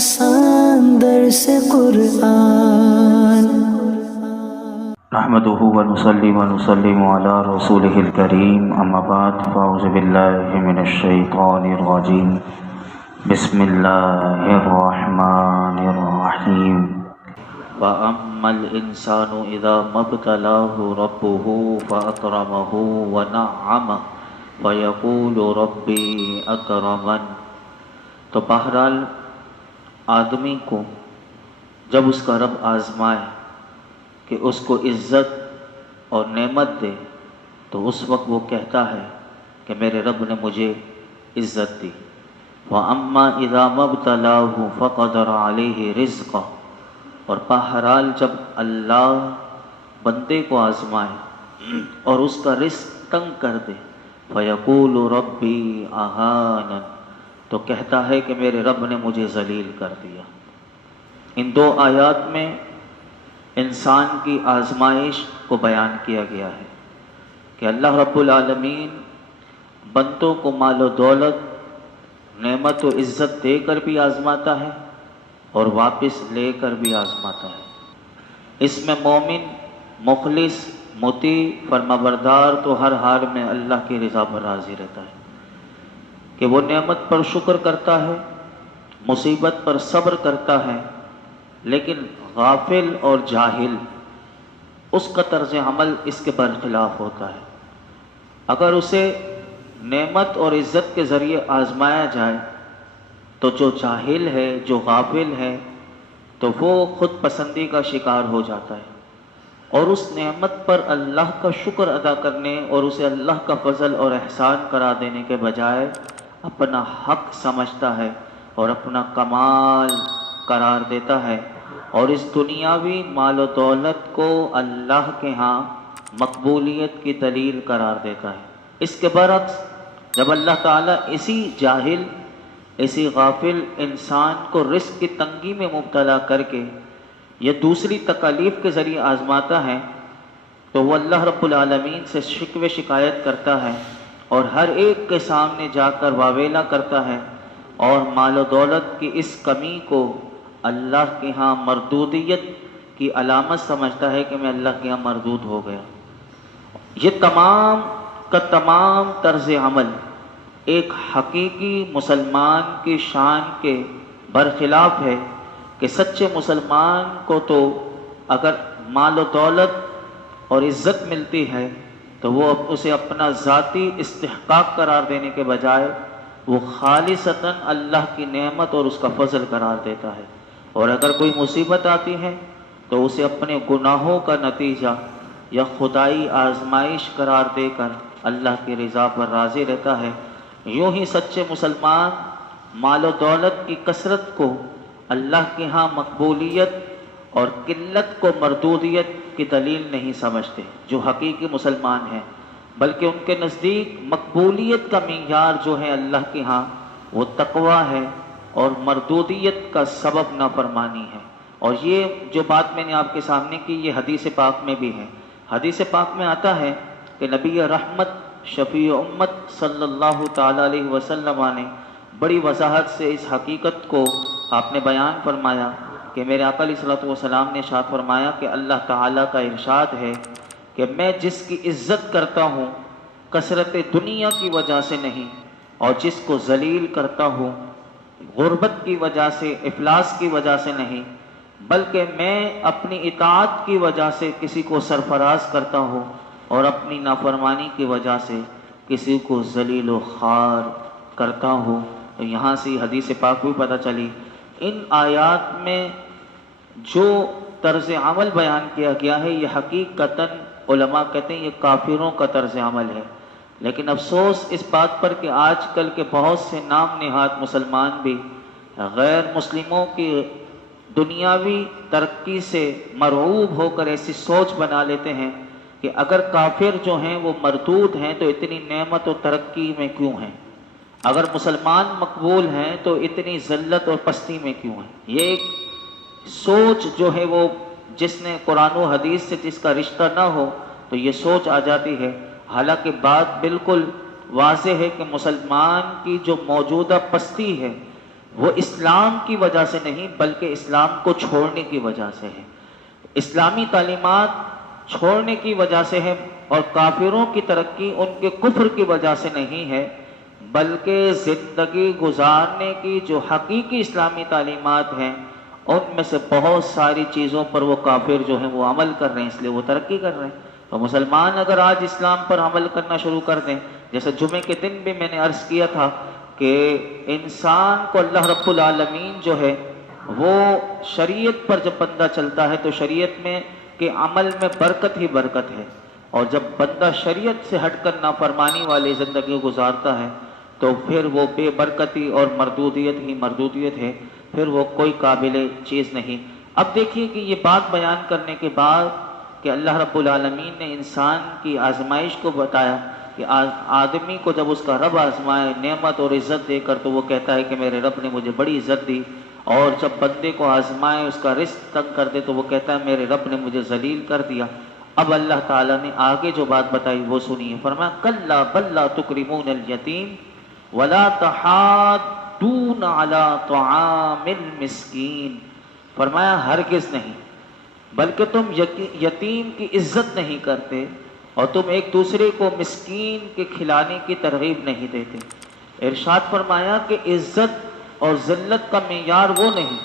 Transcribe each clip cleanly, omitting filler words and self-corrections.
آسان درس قرآن نحمده ونصلي ونسلم على رسوله الكريم اما بعد فاعوذ بالله من الشيطان الرجيم بسم الله الرحمن الرحيم فأما الإنسان إذا ما ابتلاه ربه فأكرمه ونعمه فيقول ربي أكرمن۔ تو بہرحال آدمی کو جب اس کا رب آزمائے کہ اس کو عزت اور نعمت دے تو اس وقت وہ کہتا ہے کہ میرے رب نے مجھے عزت دی۔ وَأَمَّا إِذَا مَا ابْتَلَاهُ فَقَدَرَ عَلَيْهِ رِزْقَهُ، اور بہرحال جب اللہ بندے کو آزمائے اور اس کا رزق تنگ کر دے فَيَقُولُ رَبِّي أَهَانَنِ، تو کہتا ہے کہ میرے رب نے مجھے ذلیل کر دیا۔ ان دو آیات میں انسان کی آزمائش کو بیان کیا گیا ہے کہ اللہ رب العالمین بندوں کو مال و دولت، نعمت و عزت دے کر بھی آزماتا ہے اور واپس لے کر بھی آزماتا ہے۔ اس میں مومن، مخلص، مطیع، فرمانبردار تو ہر حال میں اللہ کی رضا پر راضی رہتا ہے کہ وہ نعمت پر شکر کرتا ہے، مصیبت پر صبر کرتا ہے، لیکن غافل اور جاہل اس کا طرز عمل اس کے برخلاف ہوتا ہے۔ اگر اسے نعمت اور عزت کے ذریعے آزمایا جائے تو جو جاہل ہے، جو غافل ہے، تو وہ خود پسندی کا شکار ہو جاتا ہے اور اس نعمت پر اللہ کا شکر ادا کرنے اور اسے اللہ کا فضل اور احسان قرار دینے کے بجائے اپنا حق سمجھتا ہے اور اپنا کمال قرار دیتا ہے اور اس دنیاوی مال و دولت کو اللہ کے ہاں مقبولیت کی دلیل قرار دیتا ہے۔ اس کے برعکس جب اللہ تعالیٰ اسی جاہل، اسی غافل انسان کو رزق کی تنگی میں مبتلا کر کے یا دوسری تکالیف کے ذریعے آزماتا ہے تو وہ اللہ رب العالمین سے شکوے شکایت کرتا ہے اور ہر ایک کے سامنے جا کر واویلا کرتا ہے اور مال و دولت کی اس کمی کو اللہ کے ہاں مردودیت کی علامت سمجھتا ہے کہ میں اللہ کے ہاں مردود ہو گیا۔ یہ تمام کا تمام طرز عمل ایک حقیقی مسلمان کی شان کے برخلاف ہے کہ سچے مسلمان کو تو اگر مال و دولت اور عزت ملتی ہے تو وہ اسے اپنا ذاتی استحقاق قرار دینے کے بجائے وہ خالصتاً اللہ کی نعمت اور اس کا فضل قرار دیتا ہے، اور اگر کوئی مصیبت آتی ہے تو اسے اپنے گناہوں کا نتیجہ یا خدائی آزمائش قرار دے کر اللہ کی رضا پر راضی رہتا ہے۔ یوں ہی سچے مسلمان مال و دولت کی کثرت کو اللہ کے ہاں مقبولیت اور قلت کو مردودیت کی دلیل نہیں سمجھتے جو حقیقی مسلمان ہیں، بلکہ ان کے نزدیک مقبولیت کا معیار جو ہے اللہ کے ہاں وہ تقویٰ ہے اور مردودیت کا سبب نافرمانی ہے۔ اور یہ جو بات میں نے آپ کے سامنے کی یہ حدیث پاک میں بھی ہے۔ حدیث پاک میں آتا ہے کہ نبی رحمت شفیع امت صلی اللہ تعالیٰ علیہ وسلم نے بڑی وضاحت سے اس حقیقت کو آپ نے بیان فرمایا کہ میرے آقا علیہ الصلوۃ والسلام نے ارشاد فرمایا کہ اللہ تعالیٰ کا ارشاد ہے کہ میں جس کی عزت کرتا ہوں کثرت دنیا کی وجہ سے نہیں، اور جس کو ذلیل کرتا ہوں غربت کی وجہ سے، افلاس کی وجہ سے نہیں، بلکہ میں اپنی اطاعت کی وجہ سے کسی کو سرفراز کرتا ہوں اور اپنی نافرمانی کی وجہ سے کسی کو ذلیل و خوار کرتا ہوں۔ تو یہاں سے حدیث پاک بھی پتہ چلی۔ ان آیات میں جو طرز عمل بیان کیا گیا ہے یہ حقیقتاً علماء کہتے ہیں یہ کافروں کا طرز عمل ہے، لیکن افسوس اس بات پر کہ آج کل کے بہت سے نام نہاد مسلمان بھی غیر مسلموں کی دنیاوی ترقی سے مرعوب ہو کر ایسی سوچ بنا لیتے ہیں کہ اگر کافر جو ہیں وہ مردود ہیں تو اتنی نعمت و ترقی میں کیوں ہیں، اگر مسلمان مقبول ہیں تو اتنی ذلت اور پستی میں کیوں ہیں۔ یہ ایک سوچ جو ہے وہ جس نے قرآن و حدیث سے جس کا رشتہ نہ ہو تو یہ سوچ آ جاتی ہے، حالانکہ بات بالکل واضح ہے کہ مسلمان کی جو موجودہ پستی ہے وہ اسلام کی وجہ سے نہیں بلکہ اسلام کو چھوڑنے کی وجہ سے ہے، اسلامی تعلیمات چھوڑنے کی وجہ سے ہے، اور کافروں کی ترقی ان کے کفر کی وجہ سے نہیں ہے، بلکہ زندگی گزارنے کی جو حقیقی اسلامی تعلیمات ہیں ان میں سے بہت ساری چیزوں پر وہ کافر جو ہیں وہ عمل کر رہے ہیں، اس لیے وہ ترقی کر رہے ہیں۔ تو مسلمان اگر آج اسلام پر عمل کرنا شروع کر دیں، جیسے جمعے کے دن بھی میں نے عرض کیا تھا کہ انسان کو اللہ رب العالمین جو ہے وہ شریعت پر جب بندہ چلتا ہے تو شریعت میں کے عمل میں برکت ہی برکت ہے، اور جب بندہ شریعت سے ہٹ کر نافرمانی والی زندگی گزارتا ہے تو پھر وہ بے برکتی اور مردودیت ہی مردودیت ہے، پھر وہ کوئی قابل چیز نہیں۔ اب دیکھیے کہ یہ بات بیان کرنے کے بعد کہ اللہ رب العالمین نے انسان کی آزمائش کو بتایا کہ آدمی کو جب اس کا رب آزمائے نعمت اور عزت دے کر تو وہ کہتا ہے کہ میرے رب نے مجھے بڑی عزت دی، اور جب بندے کو آزمائے اس کا رزق تنگ کر دے تو وہ کہتا ہے میرے رب نے مجھے ذلیل کر دیا۔ اب اللہ تعالیٰ نے آگے جو بات بتائی وہ سنیے، فرمایا کلا بل لا تکرمون الیتیم ولا تحاضون علی طعام المسکین، فرمایا ہرگز نہیں، بلکہ تم یتیم کی عزت نہیں کرتے اور تم ایک دوسرے کو مسکین کے کھلانے کی ترغیب نہیں دیتے۔ ارشاد فرمایا کہ عزت اور ذلت کا معیار وہ نہیں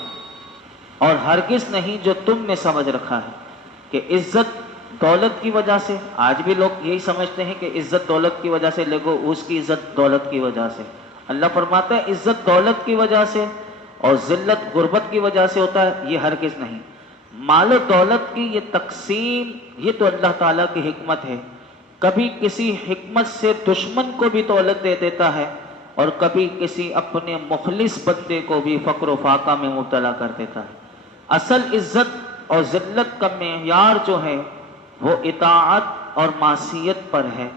اور ہرگز نہیں جو تم نے سمجھ رکھا ہے کہ عزت دولت کی وجہ سے، آج بھی لوگ یہی سمجھتے ہیں کہ عزت دولت کی وجہ سے، لگو اس کی عزت دولت کی وجہ سے۔ اللہ فرماتا ہے عزت دولت کی وجہ سے اور ذلت غربت کی وجہ سے ہوتا ہے، یہ ہرگز نہیں۔ مال و دولت کی یہ تقسیم یہ تو اللہ تعالیٰ کی حکمت ہے، کبھی کسی حکمت سے دشمن کو بھی دولت دے دیتا ہے اور کبھی کسی اپنے مخلص بندے کو بھی فقر و فاقہ میں مبتلا کر دیتا ہے۔ اصل عزت اور ذلت کا معیار جو ہے وہ اطاعت اور معصیت پر ہے،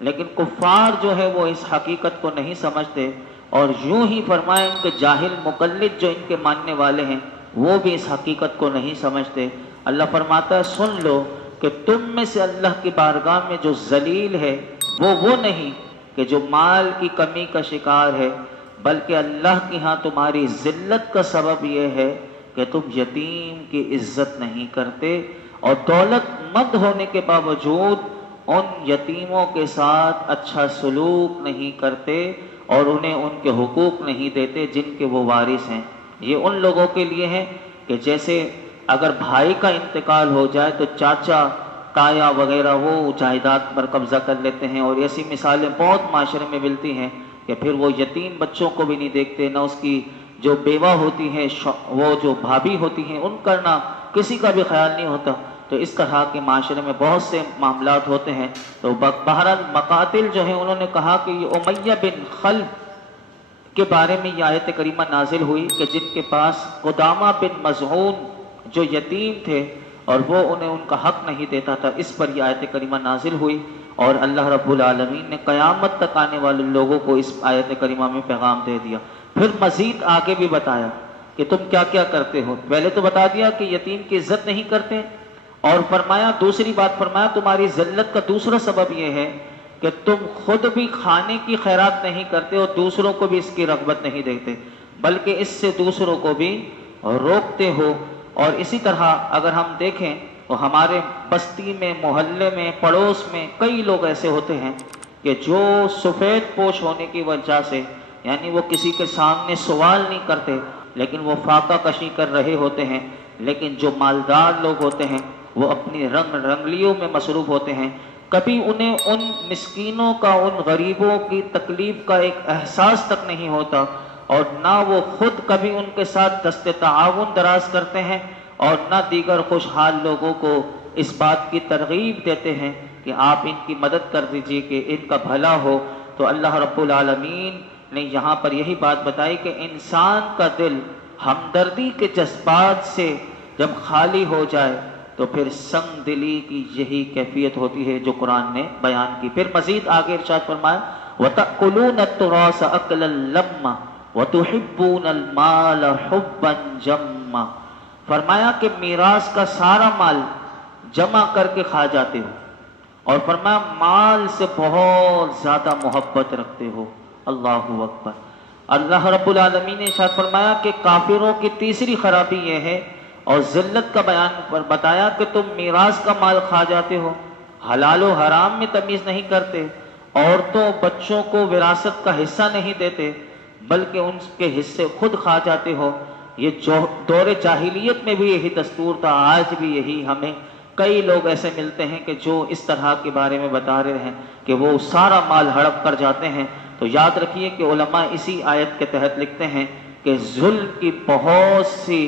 لیکن کفار جو ہے وہ اس حقیقت کو نہیں سمجھتے، اور یوں ہی فرمائیں کہ جاہل مقلد جو ان کے ماننے والے ہیں وہ بھی اس حقیقت کو نہیں سمجھتے۔ اللہ فرماتا ہے سن لو کہ تم میں سے اللہ کی بارگاہ میں جو ذلیل ہے وہ نہیں کہ جو مال کی کمی کا شکار ہے، بلکہ اللہ کی ہاں تمہاری ذلت کا سبب یہ ہے کہ تم یتیم کی عزت نہیں کرتے اور دولت مند ہونے کے باوجود ان یتیموں کے ساتھ اچھا سلوک نہیں کرتے اور انہیں ان کے حقوق نہیں دیتے جن کے وہ وارث ہیں۔ یہ ان لوگوں کے لیے ہے کہ جیسے اگر بھائی کا انتقال ہو جائے تو چاچا تایا وغیرہ وہ جائیداد پر قبضہ کر لیتے ہیں، اور ایسی مثالیں بہت معاشرے میں ملتی ہیں کہ پھر وہ یتیم بچوں کو بھی نہیں دیکھتے، نہ اس کی جو بیوہ ہوتی ہیں وہ جو بھابھی ہوتی ہیں ان کا نہ کسی کا بھی خیال نہیں ہوتا۔ تو اس طرح کے معاشرے میں بہت سے معاملات ہوتے ہیں۔ تو بہرحال مقاتل جو ہیں انہوں نے کہا کہ یہ امیہ بن خلف کے بارے میں یہ آیت کریمہ نازل ہوئی کہ جن کے پاس قدامہ بن مظعون جو یتیم تھے اور وہ انہیں ان کا حق نہیں دیتا تھا، اس پر یہ آیت کریمہ نازل ہوئی، اور اللہ رب العالمین نے قیامت تک آنے والے لوگوں کو اس آیت کریمہ میں پیغام دے دیا۔ پھر مزید آگے بھی بتایا کہ تم کیا کیا کرتے ہو، پہلے تو بتا دیا کہ یتیم کی عزت نہیں کرتے، اور فرمایا دوسری بات فرمایا تمہاری ذلت کا دوسرا سبب یہ ہے کہ تم خود بھی کھانے کی خیرات نہیں کرتے اور دوسروں کو بھی اس کی رغبت نہیں دیتے، بلکہ اس سے دوسروں کو بھی روکتے ہو۔ اور اسی طرح اگر ہم دیکھیں تو ہمارے بستی میں، محلے میں، پڑوس میں کئی لوگ ایسے ہوتے ہیں کہ جو سفید پوش ہونے کی وجہ سے، یعنی وہ کسی کے سامنے سوال نہیں کرتے لیکن وہ فاقہ کشی کر رہے ہوتے ہیں، لیکن جو مالدار لوگ ہوتے ہیں وہ اپنی رنگلیوں میں مصروف ہوتے ہیں، کبھی انہیں ان مسکینوں کا، ان غریبوں کی تکلیف کا ایک احساس تک نہیں ہوتا، اور نہ وہ خود کبھی ان کے ساتھ دست تعاون دراز کرتے ہیں اور نہ دیگر خوشحال لوگوں کو اس بات کی ترغیب دیتے ہیں کہ آپ ان کی مدد کر دیجئے کہ ان کا بھلا ہو۔ تو اللہ رب العالمین نے یہاں پر یہی بات بتائی کہ انسان کا دل ہمدردی کے جذبات سے جب خالی ہو جائے تو پھر سنگ دلی کی یہی کیفیت ہوتی ہے جو قرآن نے بیان کی۔ پھر مزید آگے ارشاد فرمایا وَتَأْكُلُونَ التُّرَاثَ أَكْلًا لَمًّا وَتُحِبُّونَ الْمَالَ حُبًّا جَمًّا، فرمایا کہ میراث کا سارا مال جمع کر کے کھا جاتے ہو، اور فرمایا مال سے بہت زیادہ محبت رکھتے ہو۔ اللہ اکبر، اللہ رب العالمین نے ارشاد فرمایا کہ کافروں کی تیسری خرابی یہ ہے، اور ذلت کا بیان پر بتایا کہ تم میراث کا مال کھا جاتے ہو، حلال و حرام میں تمیز نہیں کرتے، عورتوں بچوں کو وراثت کا حصہ نہیں دیتے بلکہ ان کے حصے خود کھا جاتے ہو۔ یہ دور جاہلیت میں بھی یہی دستور تھا، آج بھی یہی ہمیں کئی لوگ ایسے ملتے ہیں کہ جو اس طرح کے بارے میں بتا رہے ہیں کہ وہ سارا مال ہڑپ کر جاتے ہیں۔ تو یاد رکھیے کہ علماء اسی آیت کے تحت لکھتے ہیں کہ ظلم کی بہت سی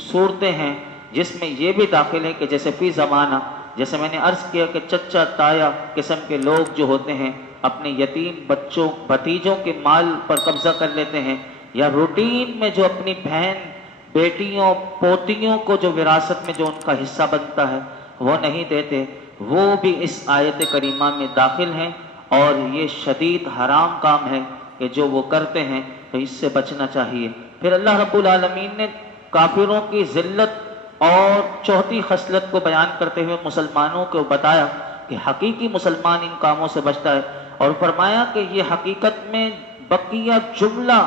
صورتیں ہیں جس میں یہ بھی داخل ہے کہ جیسے فی زمانہ، جیسے میں نے عرض کیا کہ چچا تایا قسم کے لوگ جو ہوتے ہیں اپنے یتیم بچوں بھتیجوں کے مال پر قبضہ کر لیتے ہیں، یا روٹین میں جو اپنی بہن بیٹیوں پوتیوں کو جو وراثت میں جو ان کا حصہ بنتا ہے وہ نہیں دیتے، وہ بھی اس آیت کریمہ میں داخل ہیں، اور یہ شدید حرام کام ہے کہ جو وہ کرتے ہیں، تو اس سے بچنا چاہیے۔ پھر اللہ رب العالمین نے کافروں کی ذلت اور چوتھی خصلت کو بیان کرتے ہوئے مسلمانوں کو بتایا کہ حقیقی مسلمان ان کاموں سے بچتا ہے، اور فرمایا کہ یہ حقیقت میں بقیہ جملہ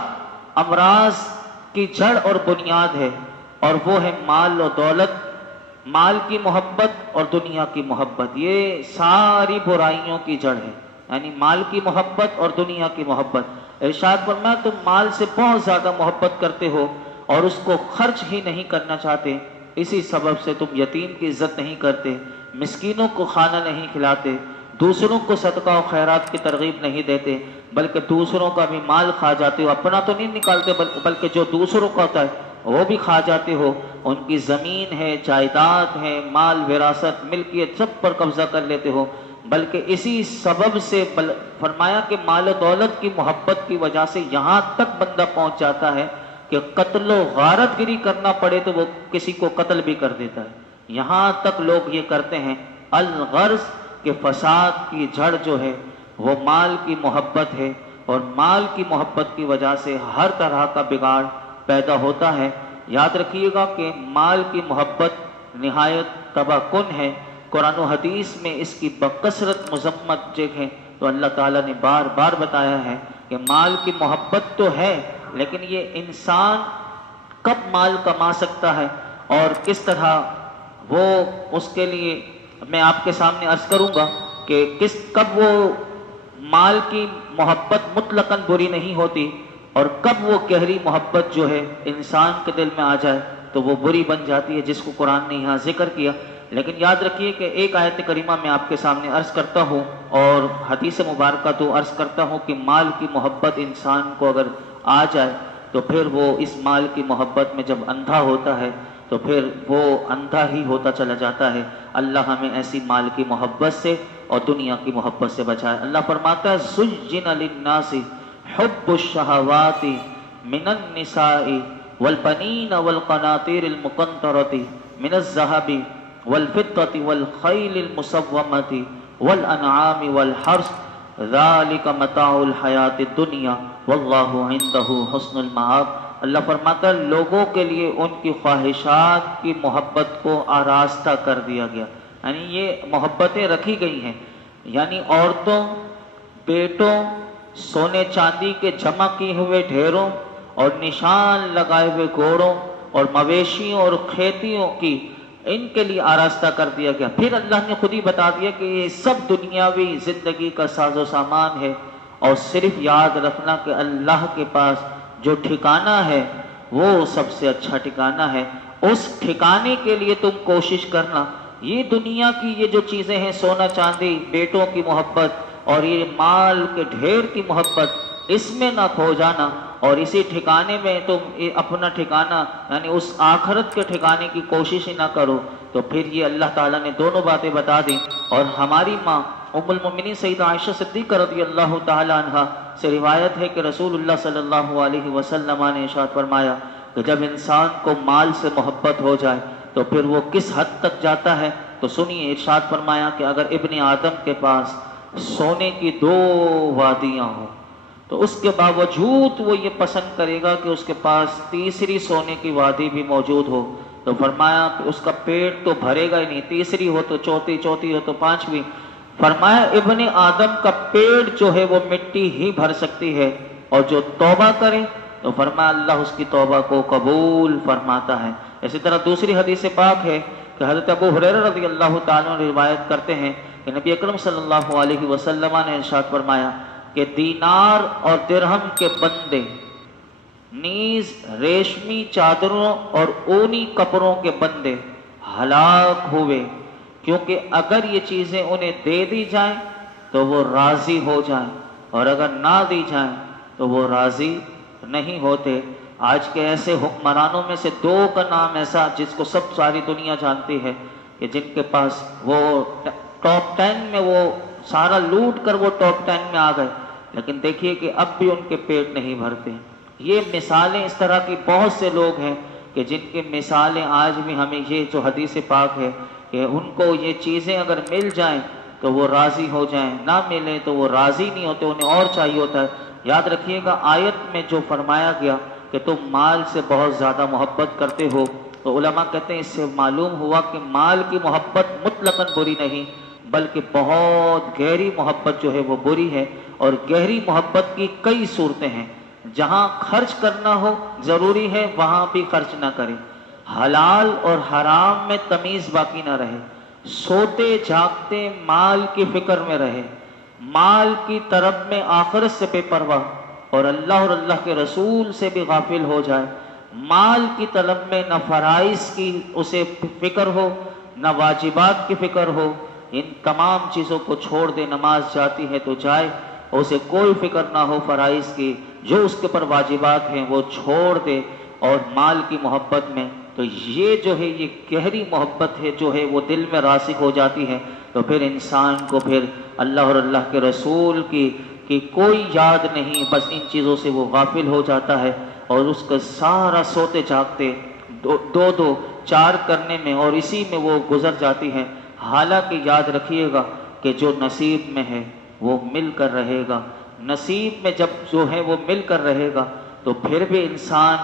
امراض کی جڑ اور بنیاد ہے، اور وہ ہے مال و دولت، مال کی محبت اور دنیا کی محبت۔ یہ ساری برائیوں کی جڑ ہے، یعنی مال کی محبت اور دنیا کی محبت۔ ارشاد فرمایا تم مال سے بہت زیادہ محبت کرتے ہو اور اس کو خرچ ہی نہیں کرنا چاہتے، اسی سبب سے تم یتیم کی عزت نہیں کرتے، مسکینوں کو کھانا نہیں کھلاتے، دوسروں کو صدقہ و خیرات کی ترغیب نہیں دیتے، بلکہ دوسروں کا بھی مال کھا جاتے ہو، اپنا تو نہیں نکالتے بلکہ جو دوسروں کا ہوتا ہے وہ بھی کھا جاتے ہو، ان کی زمین ہے، جائیداد ہے، مال وراثت ملکیت سب پر قبضہ کر لیتے ہو، بلکہ اسی سبب سے فرمایا کہ مال و دولت کی محبت کی وجہ سے یہاں تک بندہ پہنچ جاتا ہے کہ قتل و غارت گری کرنا پڑے تو وہ کسی کو قتل بھی کر دیتا ہے۔ یہاں تک لوگ یہ کرتے ہیں۔ الغرض کہ فساد کی جڑ جو ہے وہ مال کی محبت ہے، اور مال کی محبت کی وجہ سے ہر طرح کا بگاڑ پیدا ہوتا ہے۔ یاد رکھیے گا کہ مال کی محبت نہایت تباہ کن ہے۔ قرآن و حدیث میں اس کی بکثرت مذمت ہے، تو اللہ تعالیٰ نے بار بار بتایا ہے کہ مال کی محبت تو ہے، لیکن یہ انسان کب مال کما سکتا ہے اور کس طرح وہ اس کے لیے میں آپ کے سامنے عرض کروں گا کہ کب وہ مال کی محبت مطلقاً بری نہیں ہوتی اور کب وہ گہری محبت جو ہے انسان کے دل میں آ جائے تو وہ بری بن جاتی ہے، جس کو قرآن نے یہاں ذکر کیا۔ لیکن یاد رکھیے کہ ایک آیت کریمہ میں آپ کے سامنے عرض کرتا ہوں اور حدیث مبارکہ تو عرض کرتا ہوں کہ مال کی محبت انسان کو اگر آ جائے تو پھر وہ اس مال کی محبت میں جب اندھا ہوتا ہے تو پھر وہ اندھا ہی ہوتا چلا جاتا ہے۔ اللہ ہمیں ایسی مال کی محبت سے اور دنیا کی محبت سے بچائے۔ اللہ فرماتا ہے زُجِّنَ لِلنَّاسِ حُبُّ الشَّهَوَاتِ مِنَ النِّسَاءِ وَالْبَنِينَ وَالْقَنَاطِيرِ الْمُقَنطَرَةِ مِنَ الذَّهَبِ وَالْفِضَّةِ وَالْخَيْلِ الْمُسَوَّمَةِ وَالْأَنْعَامِ وَالْحَرْثِ ذَلِكَ مَتَاعُ الْحَيَاةِ الدُّنْيَا وَاللَّهُ عِندَهُ حُسْنُ الْمَآبِ۔ اللہ فرماتا ہے لوگوں کے لیے ان کی خواہشات کی محبت کو آراستہ کر دیا گیا، یعنی یہ محبتیں رکھی گئی ہیں، یعنی عورتوں، بیٹوں، سونے چاندی کے جمع کیے ہوئے ڈھیروں اور نشان لگائے ہوئے گھوڑوں اور مویشیوں اور کھیتیوں کی ان کے لیے آراستہ کر دیا گیا۔ پھر اللہ نے خود ہی بتا دیا کہ یہ سب دنیاوی زندگی کا ساز و سامان ہے، اور صرف یاد رکھنا کہ اللہ کے پاس جو ٹھکانہ ہے وہ سب سے اچھا ٹھکانہ ہے، اس ٹھکانے کے لیے تم کوشش کرنا۔ یہ دنیا کی یہ جو چیزیں ہیں، سونا چاندی، بیٹوں کی محبت اور یہ مال کے ڈھیر کی محبت، اس میں نہ کھو جانا، اور اسی ٹھکانے میں تم اپنا ٹھکانہ یعنی اس آخرت کے ٹھکانے کی کوشش ہی نہ کرو، تو پھر یہ اللہ تعالیٰ نے دونوں باتیں بتا دی۔ اور ہماری ماں ام المؤمنین سیدہ عائشہ صدیقہ رضی اللہ تعالی عنہا سے روایت ہے کہ رسول اللہ صلی اللہ علیہ وسلم نے ارشاد فرمایا کہ جب انسان کو مال سے محبت ہو جائے تو پھر وہ کس حد تک جاتا ہے، تو سنیے ارشاد فرمایا کہ اگر ابن آدم کے پاس سونے کی 2 وادیاں ہوں تو اس کے باوجود وہ یہ پسند کرے گا کہ اس کے پاس تیسری سونے کی وادی بھی موجود ہو، تو فرمایا کہ اس کا پیٹ تو بھرے گا ہی نہیں، تیسری ہو تو چوتھی، چوتھی ہو تو پانچویں۔ فرمایا ابن آدم کا پیٹ جو ہے وہ مٹی ہی بھر سکتی ہے اور جو توبہ کرے تو فرمایا اللہ اس کی توبہ کو قبول فرماتا ہے۔ اسی طرح دوسری حدیث پاک ہے کہ حضرت ابو ہریرہ رضی اللہ تعالیٰ عنہ روایت کرتے ہیں کہ نبی اکرم صلی اللہ علیہ وسلم نے ارشاد فرمایا کہ دینار اور درہم کے بندے نیز ریشمی چادروں اور اونی کپڑوں کے بندے ہلاک ہوئے، کیونکہ اگر یہ چیزیں انہیں دے دی جائیں تو وہ راضی ہو جائیں، اور اگر نہ دی جائیں تو وہ راضی نہیں ہوتے۔ آج کے ایسے حکمرانوں میں سے دو کا نام ایسا جس کو ساری دنیا جانتی ہے کہ جن کے پاس وہ ٹاپ 10 میں وہ سارا لوٹ کر وہ ٹاپ 10 میں آ گئے، لیکن دیکھیے کہ اب بھی ان کے پیٹ نہیں بھرتے۔ یہ مثالیں اس طرح کی بہت سے لوگ ہیں کہ جن کی مثالیں آج بھی ہمیں یہ جو حدیث پاک ہے کہ ان کو یہ چیزیں اگر مل جائیں تو وہ راضی ہو جائیں، نہ ملیں تو وہ راضی نہیں ہوتے، انہیں اور چاہیے ہوتا ہے۔ یاد رکھیے گا آیت میں جو فرمایا گیا کہ تم مال سے بہت زیادہ محبت کرتے ہو، تو علماء کہتے ہیں اس سے معلوم ہوا کہ مال کی محبت مطلقاً بری نہیں، بلکہ بہت گہری محبت جو ہے وہ بری ہے، اور گہری محبت کی کئی صورتیں ہیں۔ جہاں خرچ کرنا ہو ضروری ہے وہاں بھی خرچ نہ کرے، حلال اور حرام میں تمیز باقی نہ رہے، سوتے جاگتے مال کی فکر میں رہے، مال کی طرف میں آخرت سے بے پرواہ اور اللہ اور کے رسول سے بھی غافل ہو جائے، مال کی طلب میں نہ فرائض کی اسے فکر ہو نہ واجبات کی فکر ہو، ان تمام چیزوں کو چھوڑ دے، نماز جاتی ہے تو جائے، اسے کوئی فکر نہ ہو فرائض کی، جو اس کے پر واجبات ہیں وہ چھوڑ دے، اور مال کی محبت میں تو یہ جو ہے یہ گہری محبت ہے جو ہے وہ دل میں راسخ ہو جاتی ہے، تو پھر انسان کو پھر اللہ اور اللہ کے رسول کی کوئی یاد نہیں، بس ان چیزوں سے وہ غافل ہو جاتا ہے، اور اس کا سارا سوتے جاگتے دو چار کرنے میں اور اسی میں وہ گزر جاتی ہے۔ حالانکہ یاد رکھیے گا کہ جو نصیب میں ہے وہ مل کر رہے گا، نصیب میں جب جو ہے وہ مل کر رہے گا تو پھر بھی انسان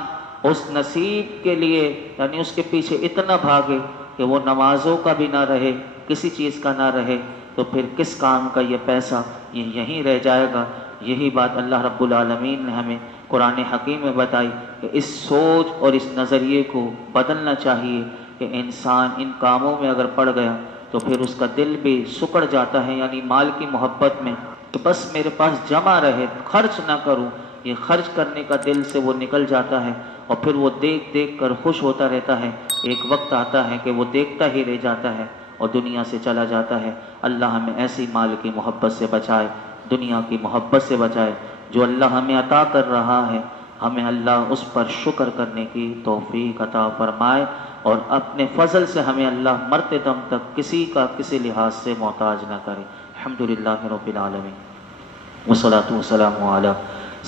اس نصیب کے لیے یعنی اس کے پیچھے اتنا بھاگے کہ وہ نمازوں کا بھی نہ رہے، کسی چیز کا نہ رہے، تو پھر کس کام کا یہ پیسہ، یہ یہیں رہ جائے گا۔ یہی بات اللہ رب العالمین نے ہمیں قرآن حکیم میں بتائی کہ اس سوچ اور اس نظریے کو بدلنا چاہیے کہ انسان ان کاموں میں اگر پڑ گیا تو پھر اس کا دل بھی سکڑ جاتا ہے، یعنی مال کی محبت میں، تو بس میرے پاس جمع رہے، خرچ نہ کروں، یہ خرچ کرنے کا دل سے وہ نکل جاتا ہے، اور پھر وہ دیکھ دیکھ کر خوش ہوتا رہتا ہے۔ ایک وقت آتا ہے کہ وہ دیکھتا ہی رہ جاتا ہے اور دنیا سے چلا جاتا ہے۔ اللہ ہمیں ایسی مال کی محبت سے بچائے، دنیا کی محبت سے بچائے۔ جو اللہ ہمیں عطا کر رہا ہے ہمیں اللہ اس پر شکر کرنے کی توفیق عطا فرمائے، اور اپنے فضل سے ہمیں اللہ مرتے دم تک کسی کا کسی لحاظ سے محتاج نہ کرے۔ الحمدللہ رب العالمین، والصلاة والسلام علی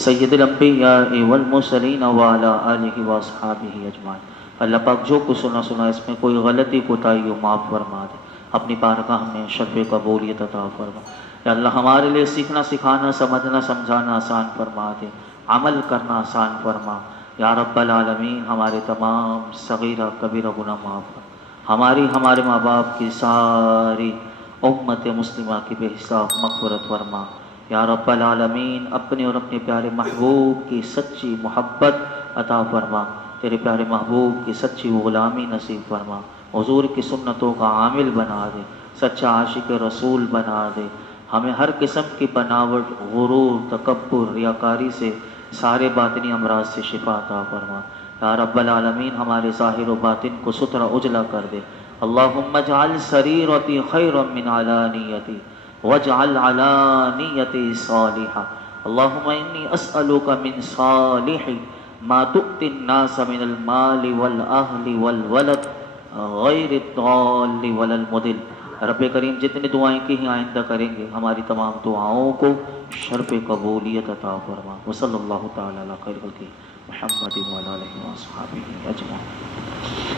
سید الانبیاء والمرسلین وعلی آلہ واصحابہ اجمعین۔ اللہ پاک جو کچھ سنا اس میں کوئی غلطی کوتاہی ہو معاف فرما دے، اپنی بارگاہ میں شرف قبولیت عطا فرما۔ یا اللہ ہمارے لیے سیکھنا سکھانا سمجھنا سمجھانا آسان فرما دے، عمل کرنا آسان فرما۔ یا رب العالمین ہمارے تمام صغیرہ کبیرہ گناہ معاف فرما، ہمارے ماں باپ کی ساری امت مسلمہ کی بے حساب مغفرت فرما۔ یا رب العالمین اپنے اور اپنے پیارے محبوب کی سچی محبت عطا فرما، تیرے پیارے محبوب کی سچی غلامی نصیب فرما، حضور کی سنتوں کا عامل بنا دے، سچا عاشق رسول بنا دے، ہمیں ہر قسم کی بناوٹ، غرور، تکبر، ریاکاری سے، سارے باطنی امراض سے شفا عطا فرما۔ یا رب العالمین ہمارے ظاہر و باطن کو ستھرا اجلا کر دے۔ اللہم اجعل سریرتی خیرا من علانیتی واجعل علانیتی صالحا۔ اللہم انی اسألک من صالح ما تؤتی الناس من المال والاہل والولد غیر الضال ولا المضل۔ رب کریم جتنی دعائیں کی ہیں آئندہ کریں گے، ہماری تمام دعاؤں کو شرف قبولیت عطا فرما۔ وصلی اللہ تعالی علی خیر خلقہ محمد وعلی آلہ وصحبہ اجمعین۔